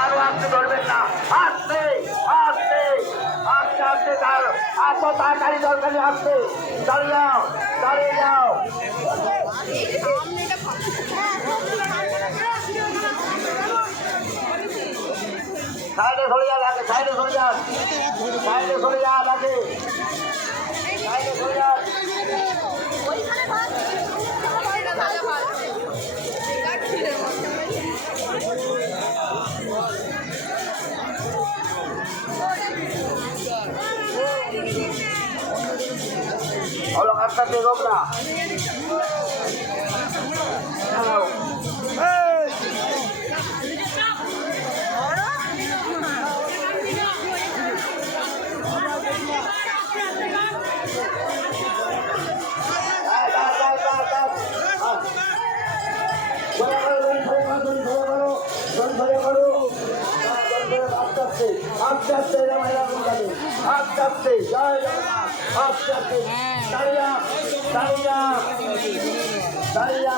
আরো আসতে ধরবেন না, আসতে আসতে আস্তে আস্তে তার এত তাড়াতাড়ি দরকারি আসতে। দাঁড়িয়ে যাও, দাঁড়িয়ে যাও। সাইডে সরে যা লাগে, সাইডে সরে যান, সাইডে সরে যা লাগে, সাইডে সরে যান। হলো একটা বেগম না আস্তে আস্তে আস্তে আস্তে জয় জগন্নাথ আস্তে আস্তে দাঁড়িয়ে দাঁড়িয়ে দাঁড়িয়ে